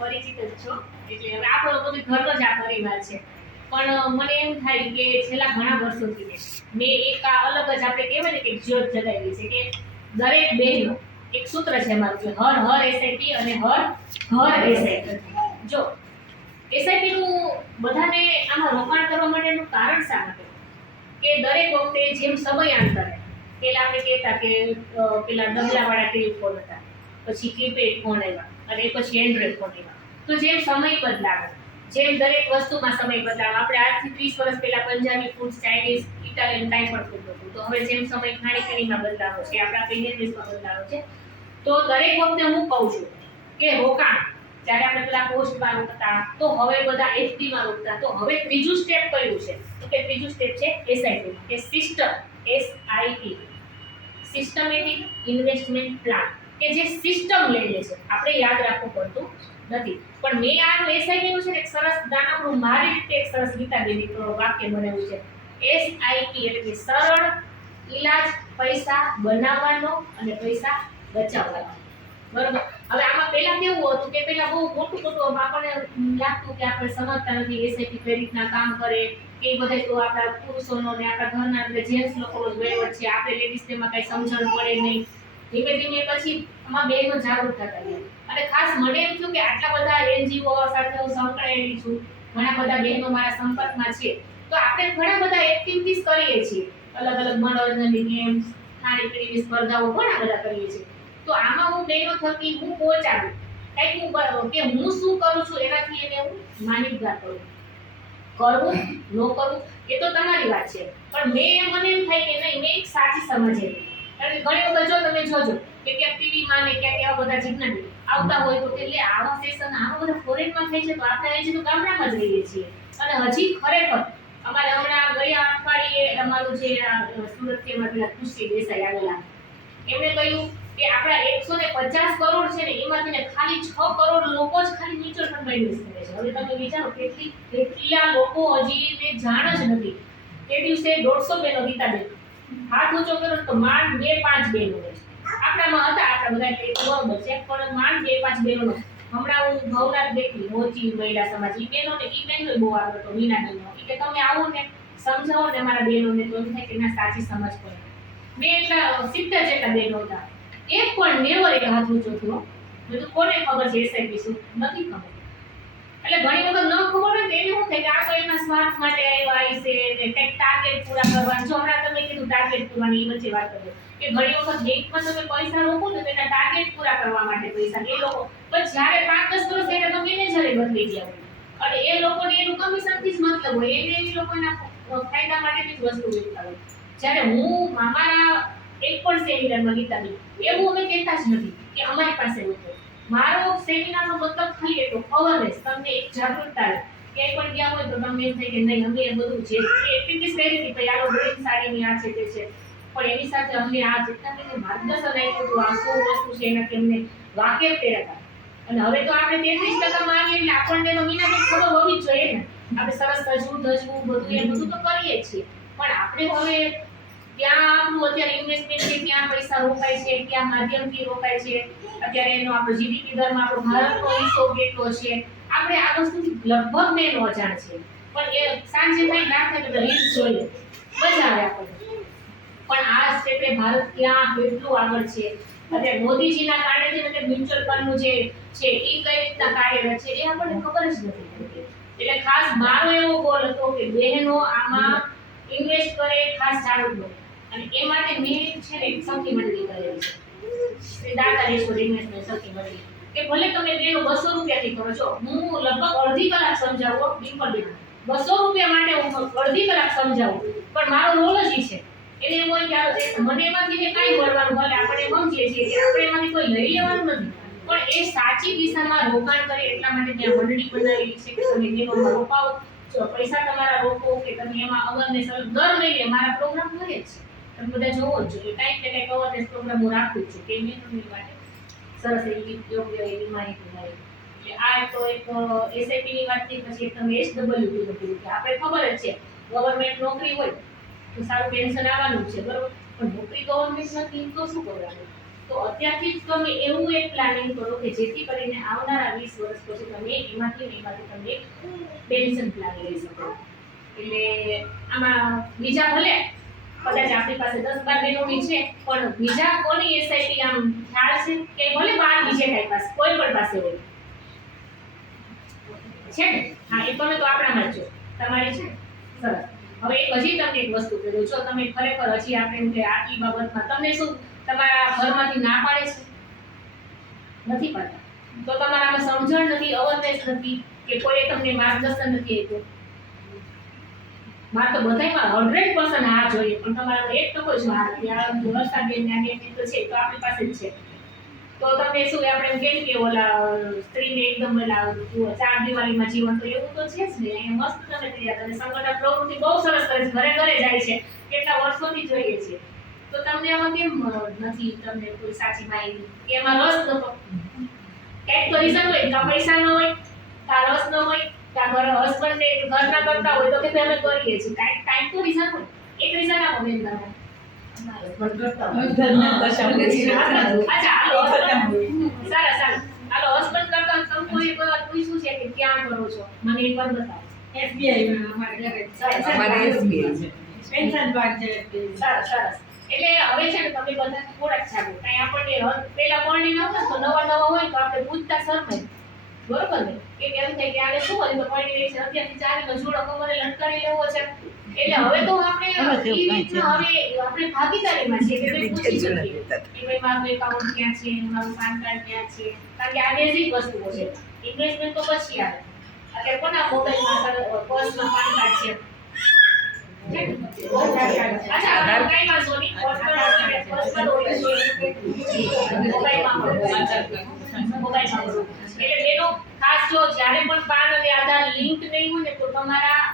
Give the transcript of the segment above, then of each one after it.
પરિચિત જ છો, એટલે હવે આપણો બધું ઘરનો જ આ પરિવાર છે. પણ મને એમ થાય કે છેલ્લા ઘણા વર્ષોથી મેં એક આ અલગ જ આપણે કહેવાય ને કે જ્યોત જગાવી છે કે દરેક બહેનો એક સૂત્ર છે મારું કે હર હર એસઆઈપી અને હર ઘર એસઆઈપી. જો એસઆઈપી નું બધાને આમાં રોકાણ કરવા માટેનું કારણ શા માટે કે દરેક વખતે જેમ સમયાંતરે પેલા આપણે કહેતા કે પેલા ડબલાવાળા ટેલિફોન હતા, પછી કીપેડ ફોન આવ્યા અને પછી એન્ડ્રોઈડ ફોન આવ્યા. તો જેમ સમય બદલાવો, જેમ દરેક વસ્તુમાં સમય બદલાવો, આપણે આજથી 30 વર્ષ પહેલા પંજાબી ફૂડ, ચાઇનીઝ, ઇટાલિયન કાંઈ પણ ફૂડ હતું, તો હવે જેમ સમય ખાણીપીણીમાં બદલાવો છે, આપણા પહેરવેશમાં બદલાવો છે, તો દરેક વખતે હું કહું છું કે રોકાણ જ્યારે આપણે પેલા પોસ્ટમાં રોકતા, તો હવે બધા એફડીમાં રોકતા, તો હવે ત્રીજું સ્ટેપ કયું છે? તો કે ત્રીજું સ્ટેપ છે એસઆઈપી કે system, SIP, systematic investment plan, કે જે સિસ્ટમ લઈ લે છે. આપણે યાદ રાખવું પડતું નથી. પણ મેં આનું એસઆઈપી નું છે ને એક સરસ નાનકડું મારી રીતે એક સરસ ગીતાબેની વાક્ય બનાવ્યું છે. એસઆઈપી એટલે કે સરળ ઈલાજ પૈસા બનાવવાનો અને પૈસા બચાવવાનો. બરોબર. હવે આમાં પહેલા કેવું હતું કે પહેલા બહુ મોટું આપણને લાગતું કે આપણે સમજતા નથી એસઆઈપી કઈ રીતના કામ કરે, કે બધા તો આપણા પુરુષોનો ને આપણા ઘરના એટલે જેન્ટ્સ લોકો જ વહીવટ છે, આપણે લેડીઝ તેમાં કઈ સમજણ પડે નહીં. ધીમે ધીમે પછી આમાં બહેનો જાગૃત થતા ગયા. અને ખાસ મને એમ થયું કે આટલા બધા એનજીઓ સાથે હું સંકળાયેલી છું, ઘણા બધા બહેનો મારા સંપર્કમાં છે, તો આપણે ઘણા બધા એક્ટિવિટીઝ કરીએ છીએ, અલગ અલગ મનોરંજનની ગેમ્સ, ખાણીપીણીની સ્પર્ધાઓ ઘણા બધા કરીએ છીએ. તો આમાં હું બહેનો થકી હું પહોંચાડું કંઈક હું કે હું શું કરું છું એનાથી એને હું માહિતગાર કરું. કરવું ન કરવું એ તો તમારી વાત છે, પણ મને એમ થાય કે નહીં, મેં એક સાચી સમજેલી. કારણ કે ઘણી વખત જો તમે જોજો કે ક્યાંક ટીવીમાં ને ક્યાંક એવા બધા જીજ્ઞાસી આવતા હોય તો કે લે આવા સેશન આવા બધા ફોરેનમાં થાય છે, તો આપણે હજી તો ગામડામાં જ રહીએ છીએ. અને હજી ખરેખર અમારે હમણાં ગયા અઠવાડિયે અમારું જે સુરત કેમાં પેલા ખુશી દેસાઈ આવેલા, એમણે કહ્યું કે આપણા 150 કરોડ છે ને એમાંથી ને ખાલી 6 કરોડ લોકો જ ખાલી મ્યુચ્યુઅલ ફંડમાં ઇન્વેસ્ટ કરે છે. હવે તમે વિચારો કેટલા લોકો હજી ને જાણ જ નથી. તે દિવસે 150 બહેનો ગીતાબેન હાથ ઊંચો કર્યો તો માંડ 2-5 બહેનો છે. આપણામાં હતા આપણા બધા એટલે બરોબર છે, પણ માંડ 2-5 બહેનો. હમણાં હું ભવનાથ બેઠી મોચી મહિલા સમાજ ઈ બહેનોને ઈ બહેનો બહુ આગળ તો મીના બહેનો કે તમે આવો ને સમજાવો ને મારા બહેનોને, તો એમ થાય કે ના સાચી સમજ પડે. મેં એટલા 70 જેટલા બહેનો હતા, એક પણ નેવર એક હાથ ઊંચો થયો. બધું કોને ખબર છે એસઆઈપી શું? નથી ખબર. એટલે ઘણી વખત ન ખબર હોય તો એને શું થાય કે આ તો એના સ્વાર્થ માટે આવ્યા છે ને કંઈક ટાર્ગેટ પૂરા કરવાનું. જો હમણાં તમે કીધું ટાર્ગેટ પૂરાની એ વચ્ચે વાત કરીએ કે ઘણી વખત બેંકમાં તમે પૈસા રોકો ને તો એના ટાર્ગેટ પૂરા કરવા માટે પૈસા એ લોકો, પણ જ્યારે 5-10 વર્ષ એટલે તો મેનેજરે બદલી ગયા હોય અને એ લોકોને એનું કમિશનથી જ મતલબ હોય, એ લોકોના ફાયદા માટેની જ વસ્તુ વેચતા હોય. જ્યારે હું અમારા એક પણ સેમિનારમાં ગીતા એવું અમે કહેતા જ નથી કે અમારી પાસે લોકો, મારો સેમિનારનો મતલબ ખાલી એટલો અવેરનેસ, તમને એક જાગૃતતા રહે. ક્યાંય પણ ગયા હોય તો તમને એમ થાય કે નહીં અમે એ બધું જે એક્ટિવિટીઝ કરી હતી ભાઈ આલો ડ્રોઈંગ સાડીની આ છે તે છે, પણ એની સાથે અમને આ જેટલા મને માર્ગદર્શન આપ્યું હતું, આ શું વસ્તુ છે એનાથી અમને વાકેફ કર્યા હતા. અને હવે તો આપણે 33% માં આવીએ એટલે આપણને તો મીનાને ખબર હોવી જ જોઈએ ને. આપણે સરસ સજવું ધજવું બધું એ બધું તો કરીએ છીએ, પણ આપણે હવે ત્યાં આપણું અત્યારે ઇન્વેસ્ટમેન્ટ છે, ત્યાં પૈસા રોકાય છે, ત્યાં માધ્યમથી રોકાય છે. અત્યારે એનો આપણો જીડીપી દરમાં આપણો ભારતનો હિસ્સો કેટલો છે, આપણે આ વસ્તુથી લગભગ મેં અજાણ છે. પણ એ સાંજે કઈ ના થાય તો રીલ્સ જોઈએ મજા આવે આપણને. પણ આ ક્ષેત્રે ભારત ક્યાં કેટલું આગળ છે. અત્યારે મોદીજીના કારણે જે મ્યુચ્યુઅલ ફંડનું જે છે એ કઈ રીતના કાર્યરત છે એ આપણને ખબર જ નથી પડતી. એટલે ખાસ મારો એવો ગોલ હતો કે બહેનો આમાં ઇન્વેસ્ટ કરે, ખાસ જાગૃત બને. અને એ માટે મેં છે ને સખી મંડળી કરેલી છે, શ્રી દાતારેશ્વર ઇન્વેસ્ટમેન્ટ સખી મંડળી, કે ભલે તમે બેનો 200 રૂપિયાથી કરો છો, હું લગભગ અડધી કલાક સમજાવું બિલકુલ 200 રૂપિયા માટે હું અડધી કલાક સમજાવું, પણ મારો રોલ જ ઈ છે. એને એમ હોય કે મને એમાંથી કાંઈ મળવાનું, ભલે આપણે સમજીએ છીએ કે આપણે એમાંથી કોઈ લઈ લેવાનું નથી, પણ એ સાચી દિશામાં રોકાણ કરે એટલા માટે ત્યાં મંડળી બનાવેલી છે કે તમે બેનોમાં રોકાવો, પૈસા તમારા રોકો, કે તમે એમાં અવેરનેસ દર મહિને મારા પ્રોગ્રામ કરે છે. તમે બધા જોવો જ જોઈએ, કાંઈક ને કાંઈક અવેરનેસ પ્રોગ્રામ હું રાખું છું કે બહેનોની માટે સરસ એવી યોગ્ય એવી માહિતી મળે. એટલે આ તો એક એસઆઈપી ની વાત થઈ. પછી તમે એસડબલ્યુ કીધું કે આપણે ખબર જ છે ગવર્નમેન્ટ નોકરી હોય તો સારું પેન્શન આવવાનું છે, બરોબર, પણ નોકરી ગવર્નમેન્ટ નથી તો શું કરવાનું? તો અત્યારથી જ તમે એવું એક પ્લાનિંગ કરો કે જેથી કરીને આવનારા 20 વર્ષ પછી તમે એમાંથી તમે પેન્શન પ્લાન લઈ શકો. એટલે આમાં બીજા ભલે કદાચ આપણી પાસે 10-12 બહેનોની છે, પણ બીજા કોની એસઆઈપી આમ ખ્યાલ છે કે ભલે 12 બીજે કઈ પાસે કોઈ પણ પાસે હોય છે ને? હા, એ તમે તો આપણામાં જ છો, તમારી છે. સરસ. હવે એક હજી તમને એક વસ્તુ કહી દઉં, જો તમે ખરેખર હજી આપણે એમ કે આટલી બાબતમાં તમને શું તમારા ઘરમાંથી ના પાડે છે? નથી પાડતા. તો તમારામાં સમજણ નથી, અવેરનેસ નથી કે કોઈ તમને માર્ગદર્શન નથી આપ્યું. મારે તો બધાયમાં 100% હા જોઈએ, પણ તમારા એક ટકો જ હા નથી. આ વરસાદ બેન તો છે તો આપણી પાસે જ છે. તો તમે શું આપણે એમ કહીએ કે ઓલા સ્ત્રીને એકદમ ઓલા 4 દિવાળીમાં જીવન, તો એવું તો છે જ ને. એ મસ્ત તમે તૈયાર અને સંગઠન પ્રવૃત્તિ બહુ સરસ કરે છે, ઘરે ઘરે જાય છે, કેટલા વર્ષોથી જોઈએ છે. તો તમને આમાં કેમ નથી, તમને કોઈ સાચી માહિતી કે એમાં રસ નતો? કંઈક તો રીઝન હોય, કાં પૈસા ન હોય, કાં રસ ન હોય, કાં હસબન્ડ ઘરના કરતા હોય તો કે અમે કરીએ છીએ, કાંઈક ટાઈમ તો રીઝન હોય. એક રીઝન આપો બેન તમે. અચ્છા, હાલો સરસ. હાલો હસબન્ડ કરતા તમે એક વાર પૂછ્યું છે કે ક્યાં કરો છો, મને એક વાર બતાવો. SBI માં અમારે SBI છે, પેન્શન ભાગ છે. સરસ. એટલે હવે છે ને તમે બધા થોડાક જાગો. કાંઈ આપણને પેલા પરણી નહોતા તો નવા હોય તો આપણે પૂછતા શરમાય, બરોબર ને? કે કેમ થાય કે આને શું હોય તો પરણી રહી છે, અત્યારથી ચાલીનો જોડો કમરે લટકાવી લેવો છે. એટલે હવે તો આપણે એ રીતના હવે આપણે ભાગીદારીમાં છીએ કે ભાઈ પૂછી શકીએ કે ભાઈ મારું એકાઉન્ટ ક્યાં છે, મારું પાન કાર્ડ ક્યાં છે, કારણ કે આ બેઝિક વસ્તુઓ છે. ઇન્વેસ્ટમેન્ટ તો પછી આવે. અત્યારે કોના મોબાઈલમાં પર્સમાં પાન કાર્ડ છે? આધાર કઈ વાંધો નહીં, મોબાઈલમાં એટલે બેનો ખાસ જો જ્યારે પણ પાન અને આધાર લિંક નહીં હોય ને તો તમારા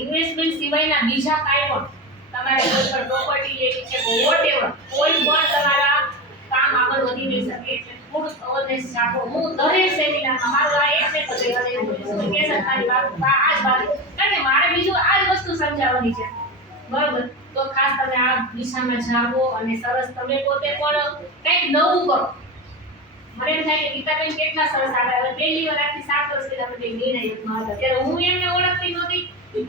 ઇન્વેસ્ટમેન્ટ સિવાયના બીજા કાંઈ પણ તમારે કોઈ પણ પ્રોપર્ટી લેવી છે વોટએવર કોઈ પણ તમારા કામ આગળ વધી નહીં શકે. એટલે થોડું અવેરનેસ રાખો. હું દરેક સેમિનારમાં મારું આ એક ને તો અને કે સરકારી વાત આ જ વાત, કારણ કે મારે બીજું આ જ વસ્તુ સમજાવવાની છે, બરોબર? તો ખાસ તમે આ દિશામાં જાગો અને સરસ તમે પોતે પણ કંઈક નવું કરો. મને એમ થાય કે ગીતાબેન કેટલા સરસ આગળ આવે. પહેલી વાર આજથી 7 વર્ષ પહેલા આપણે નિર્ણયમાં હતા ત્યારે હું એમને ઓળખતી નહોતી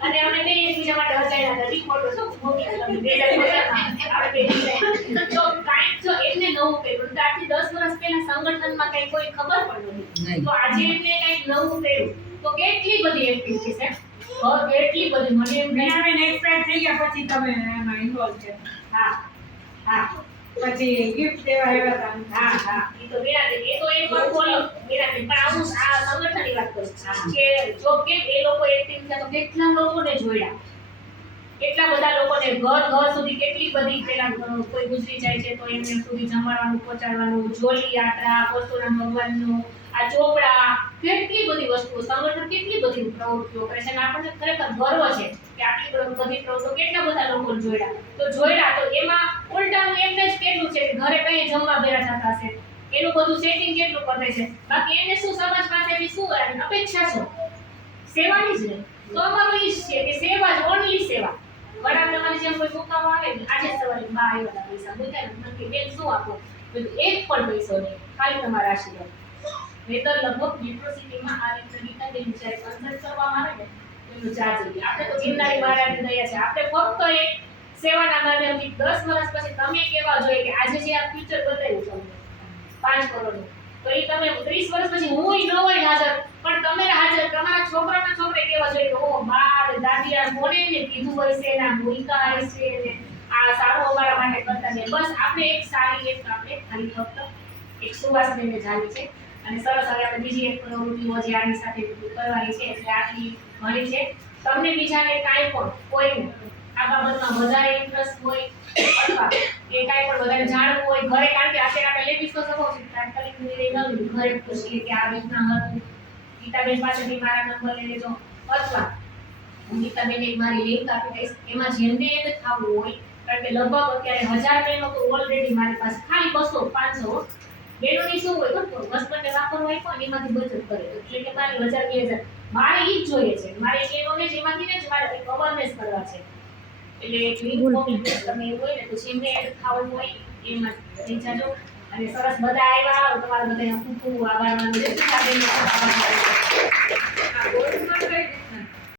અને અમે બે એકબીજા માટે રચાયા હતા. ઈ ફોટો શું મોકલી તમે 2015 આપણે બે તો કાંઈક જો એમને નવું કર્યું. તો આજથી 10 વર્ષ પહેલા સંગઠનમાં કંઈ કોઈ ખબર પણ નહોતી, તો આજે એમને કંઈક નવું કર્યું તો કેટલી બધી એક્ટિવિટી છે. કેટલી બધી મને એમ બેનાવે એક્સપાયર થઈ ગયા પછી તમે એમાં ઇન્વોલ્વ છે. હા પછી ગિફ્ટ દેવા આવ્યા હતા. હા એ તો એ તો એક વાર બોલો પણ આવું આ સંગઠનની વાત કરું કે જો કે એ લોકો એક્ટિવ થયા તો કેટલા લોકોને જોડ્યા, કેટલા બધા લોકોને ઘર સુધી કેટલી બધી પેલા કોઈ ગુજરી જાય છે તો એમને સુધી જમાડવાનું પહોંચાડવાનું, જોલી યાત્રા, પરશુરામ ભગવાનનું આ ચોપડા, કેટલી બધી વસ્તુઓ સંગઠન કેટલી બધી પ્રવૃત્તિઓ કરે છે અને આપણને ખરેખર ગર્વ છે કે આટલી બધી પ્રવૃત્તિઓ કેટલા બધા લોકો જોડ્યા તો એમાં ઉલટાનું એમને જ કેટલું છે કે ઘરે કઈ જમવા ભેરા થતા છે, એનું બધું સેટિંગ કેટલું કરે છે. બાકી એને શું સમાજ પાસેથી શું અપેક્ષા છે? સેવાની જ ને. તો અમારું એ જ છે કે સેવા જ, ઓનલી સેવા. વડા તમારી જેમ કોઈ મુકામ આવે ને, આજે સવારે બા આવ્યા પૈસા મૂક્યા નથી બેન શું આપો, એક પણ પૈસો નહીં, ખાલી તમારા આશીર્વાદ. નહીતર લગભગ મેટ્રો સિટીમાં આ રીતે ગીતાબેન જ્યારે કન્સલ્ટ કરવામાં આવે ને એનું ચાર્જ લઈએ. આપણે તો જિંદારી મારાની દયા છે. આપણે ફક્ત એક સેવાના માધ્યમથી 10 વર્ષ પછી તમે કેવા જોઈએ કે આજે જે આ ફ્યુચર બતાવ્યું તમને 5 કરોડનું, તો એ તમે 30 વર્ષ પછી હું ન હોય હાજર પણ તમે હાજર, તમારા છોકરાના છોકરે કેવા જોઈએ કે ઓ બા દાદી આ કોને ને કીધું હોય છે ના ભૂલકા હશે ને આ સારું અમારા માટે કરતા છે. બસ આપણે એક સારી એક આપણે ખાલી ફક્ત એક સુવાસ લઈને જાવી છે અને સરસ. હવે આપણે બીજી એક પ્રવૃત્તિઓ જે આની સાથે કરવાની છે એટલે આટલી ઘણી છે. તમને બીજાને કાંઈ પણ કોઈને આ બાબતમાં વધારે ઇન્ટરેસ્ટ હોય અથવા કે કાંઈ પણ વધારે જાણવું હોય ઘરે, કારણ કે અત્યારે આપણે લેડીઝ તો સ્વભાવ છે તાત્કાલિક નિર્ણય ન લઈએ, ઘરે પૂછીએ કે આ રીતના હતું, ગીતાબેન પાસેથી મારા નંબર લઈ લેજો અથવા હું ગીતાબેન એક મારી લિંક આપી દઈશ, એમાં જેમને એને ખાવું હોય, કારણ કે લગભગ અત્યારે 1000 બહેનો તો ઓલરેડી મારી પાસે ખાલી 200-500 બેનોની શું હોય તો હસબન્ડને વાપરવું હોય પણ એમાંથી બચત કરે, એટલે કે મારી 1000-2000 મારે ઈ જ જોઈએ છે. મારે એ નોલેજ એમાંથી ને જ મારે અવેરનેસ કરવા છે. એટલે ક્લિક કોમેન્ટ તમે એવું હોય ને તો જેમને એડ ખાવું હોય એમાં લઈ જાજો અને સરસ બધા આવ્યા તમારા બધાનો ખૂબ ખૂબ આભાર માનું છું.